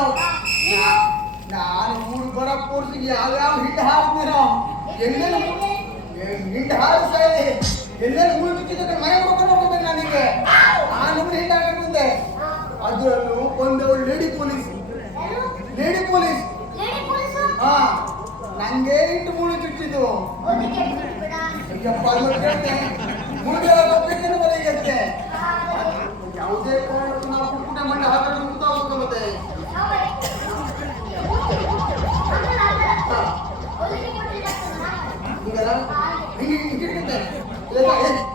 ನಾವು ನಾನು ಮೂರು ಬರ ಕೋರ್ಸಿಗೆ ಯಾವ್ಯಾವ ಹಿಟ್ಟು ಹಾಕ್ತೀವಿ ನಾವು ಎಲ್ಲೆಲ್ಲಿ ಹಿಟ್ಟು ಹಾರಿಸ್ತಾ ಇದೆ ಎಲ್ಲೆಲ್ಲಿ ಮೂರು ಬಿಚ್ಚಿದ್ರೆ ಮನೆ ಮಾಡ್ಕೊಂಡು ಹೋಗ್ಬೇಕು ನನಗೆ ಆ ನಮ್ಗೆ ಹಿಟ್ಟು ಹಾಕುತ್ತೆ ಅದರಲ್ಲೂ ಒಂದವಳು ಲೇಡಿ ಪೊಲೀಸ್. Lady police. ಹಾ. ನಂಗೆ ಹಿಟ್ಟು ಮೂಳು ಚುಚ್ಚಿದ್ದು. ಅಯ್ಯಪ್ಪ ಯಾವುದೇ ಕಾರಣಕ್ಕೂ ನಾವು ಕುಟುಂಬ ಮಂಡ ಹಾಕಲು Tuh.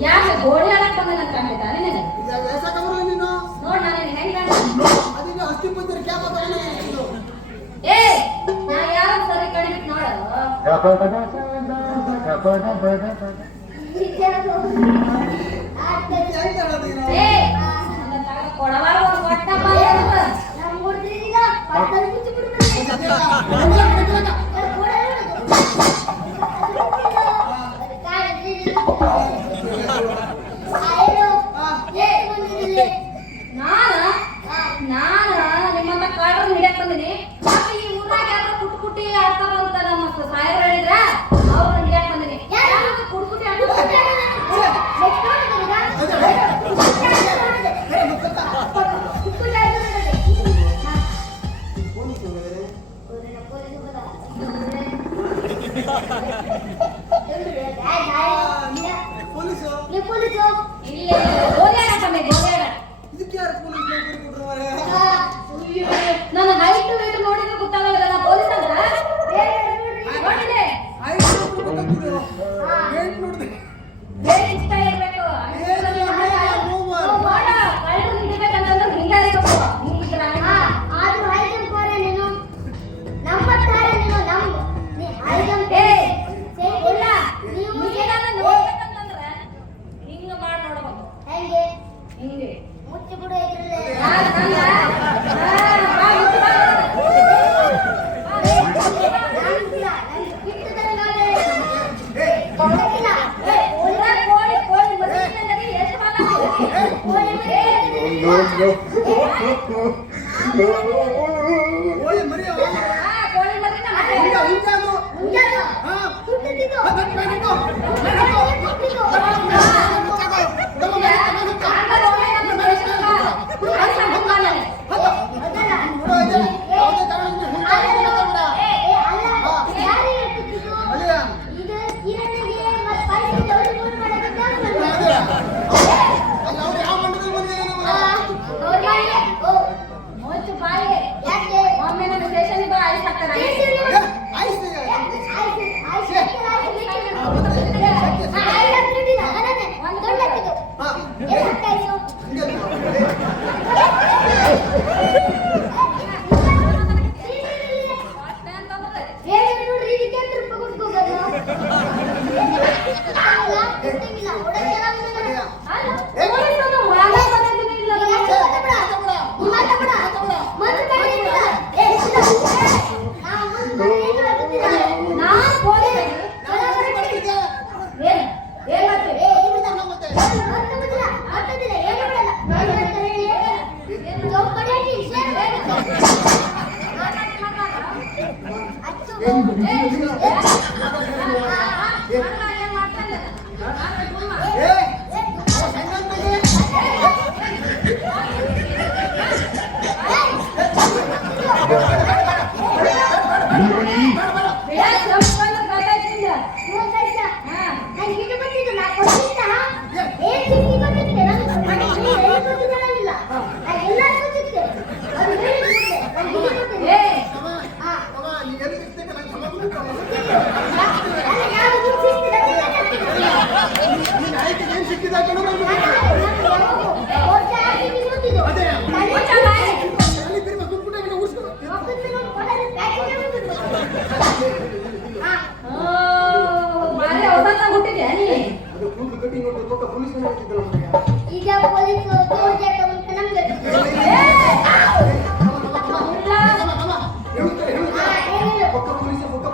ಯಾಕೆ ಗೋಡೆ ಆಡಕ್ ಬಂದ ನನ್ನ ತಂದೆ ತಾನೇ ನನಗೆ? ನೀನು ನೋಡ್ ನಾನು ಹೆಂಗ ಅದಕ್ಕೆ ಏ ನಾ ಯಾರ ಸರಿ ಕಡಿಮೆ ನೋಡ ಕೊಡವಾರ ಒಂದು ಕೊಟ್ಟಪ್ಪ ನಮ್ಮ harta ronda la.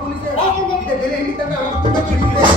ಪೊಲೀಸೆ, ಪಕ್ಕ ಪೊಲೀಸೆ. ಯಾಕಂದ್ರೆ? ಇದೆ ಬೆಲೆ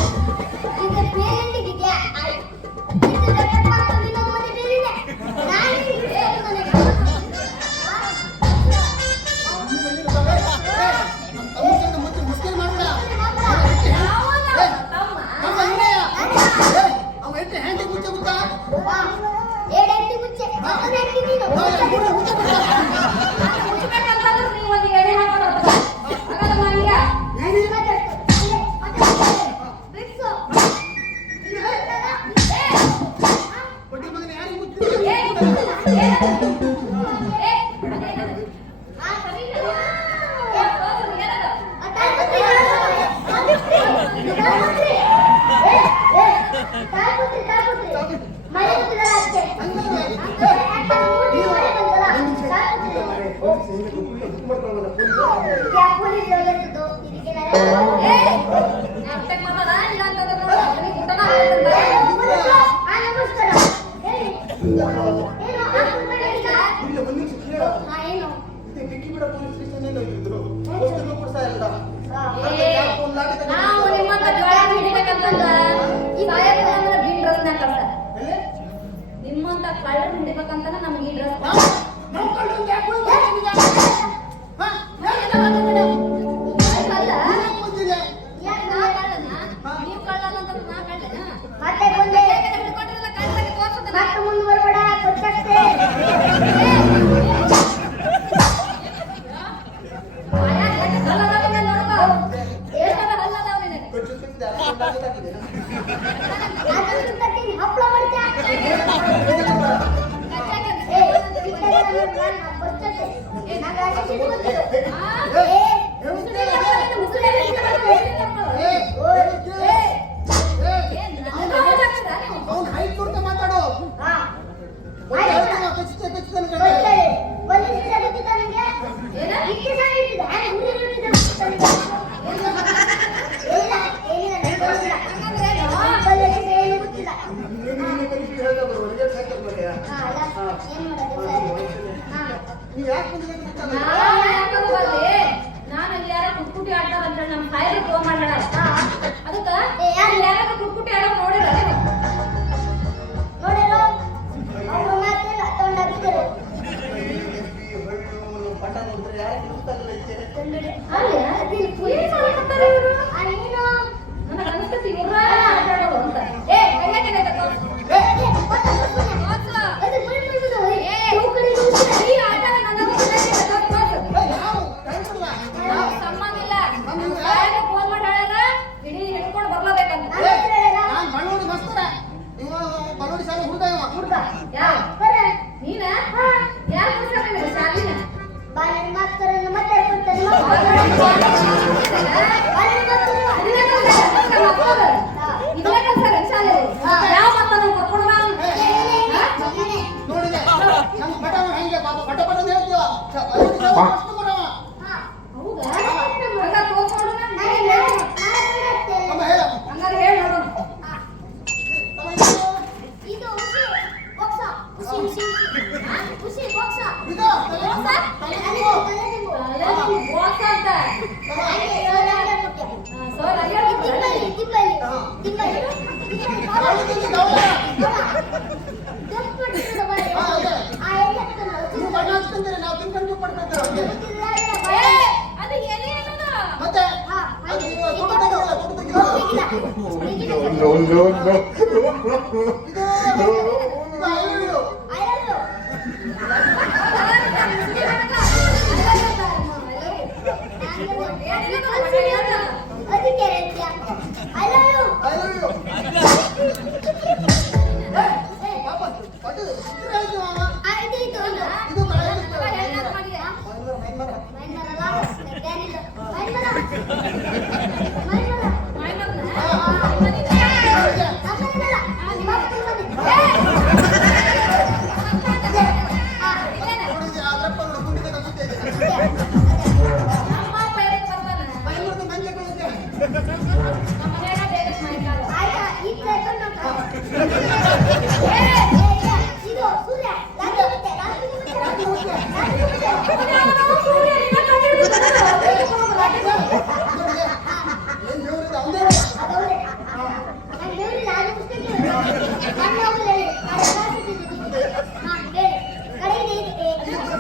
ಹೇಳಿ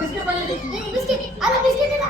ಬಿಸ್ಕೆಟ್ ಬಂದಿದೆ. ಇದು ಬಿಸ್ಕೆಟ್ ಅಲ್ಲ ಬಿಸ್ಕೆಟ್ ಇಲ್ಲ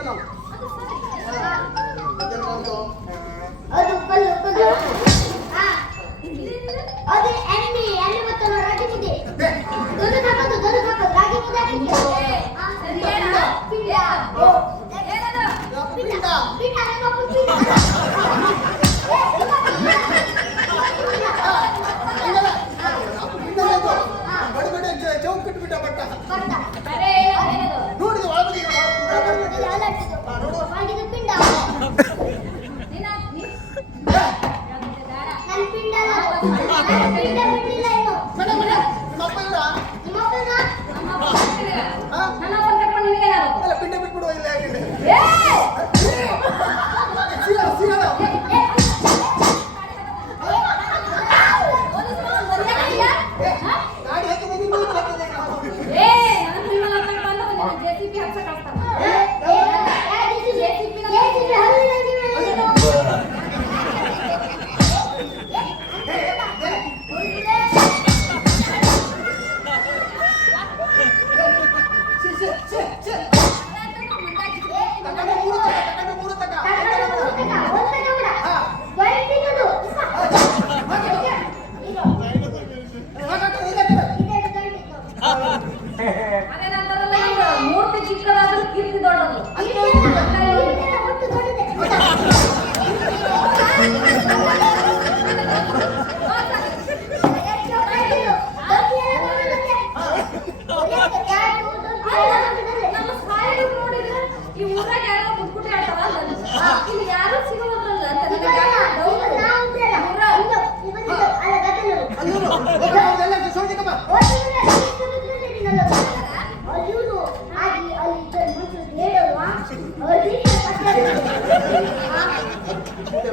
ಮೂರು ಸಾವಿರ ನಿಮ್ಮ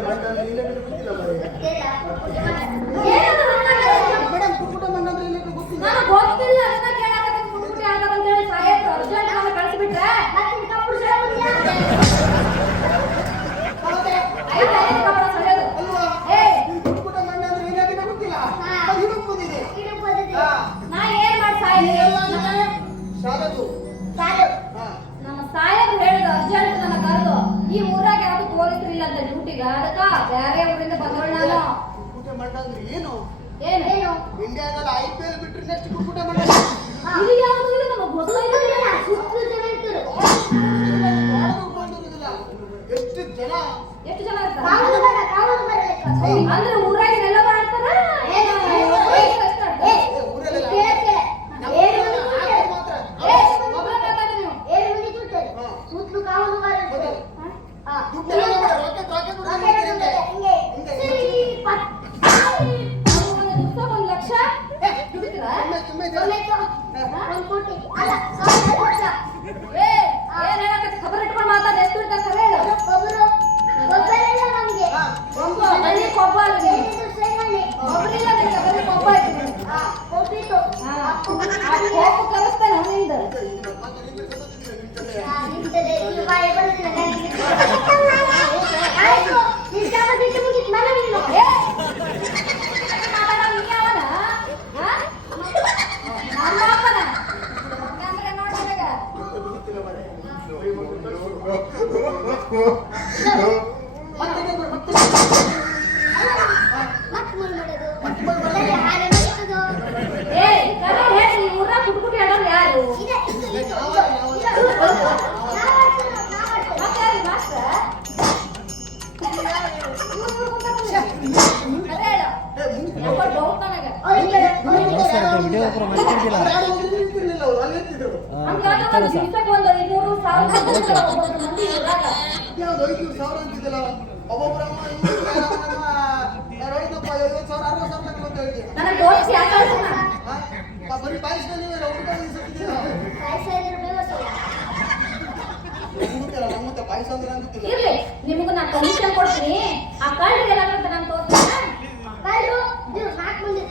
ಇದೆ, ಬೇರೆ ಊರಿಂದ ಬಂದವಳು ನಾನು ಕುಕ್ಕುಟ ಮಾಡಂದ್ರೆ ಏನು? ಏನು? ಇಂಡಿಯಾದಲ್ಲಿ ಜನ ಎಷ್ಟು ಜನ? ಎಷ್ಟು ಜನ ಇರ್ತಾರೆ? ಅಂದ್ರೆ ಊರ ಗೊತ್ತಿಲ್ಲ ಇರ್ಲಿ ನಿಮಗೆ ನಾನು ಕಮಿಷನ್ ಕೊಡ್ತೀನಿ. ಆ ಕಳ್ಳರಿಗೆಲ್ಲ ಅಂತ ನಾನು ತೋರಿಸ್ತೀನಿ. ಕಳ್ಳರು ನೀವು ನಾಲ್ಕು ಮಂದಿ.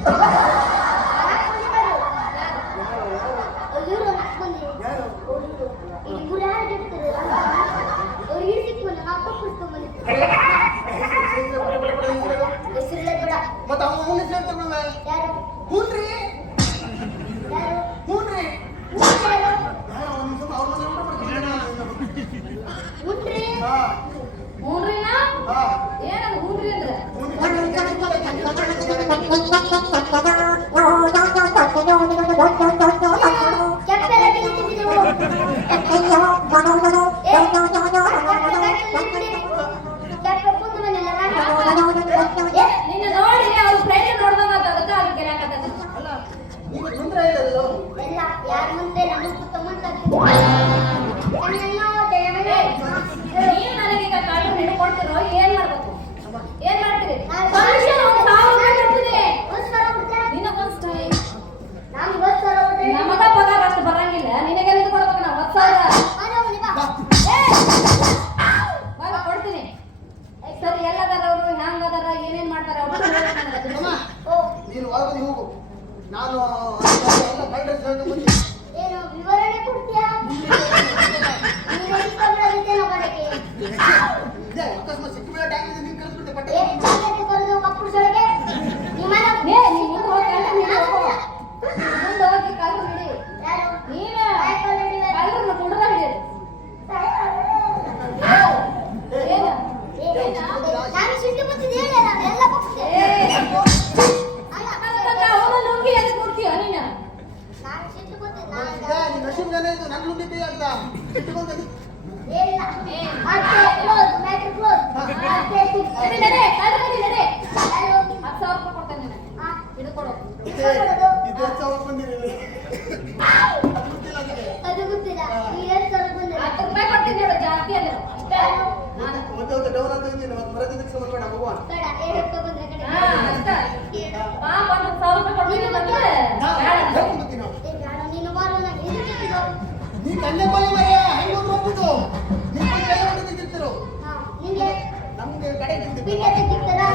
மூன்று. மூன்று. மூன்று. மூன்றுனா? ஏன் அது மூன்றுன்ற experience kita na.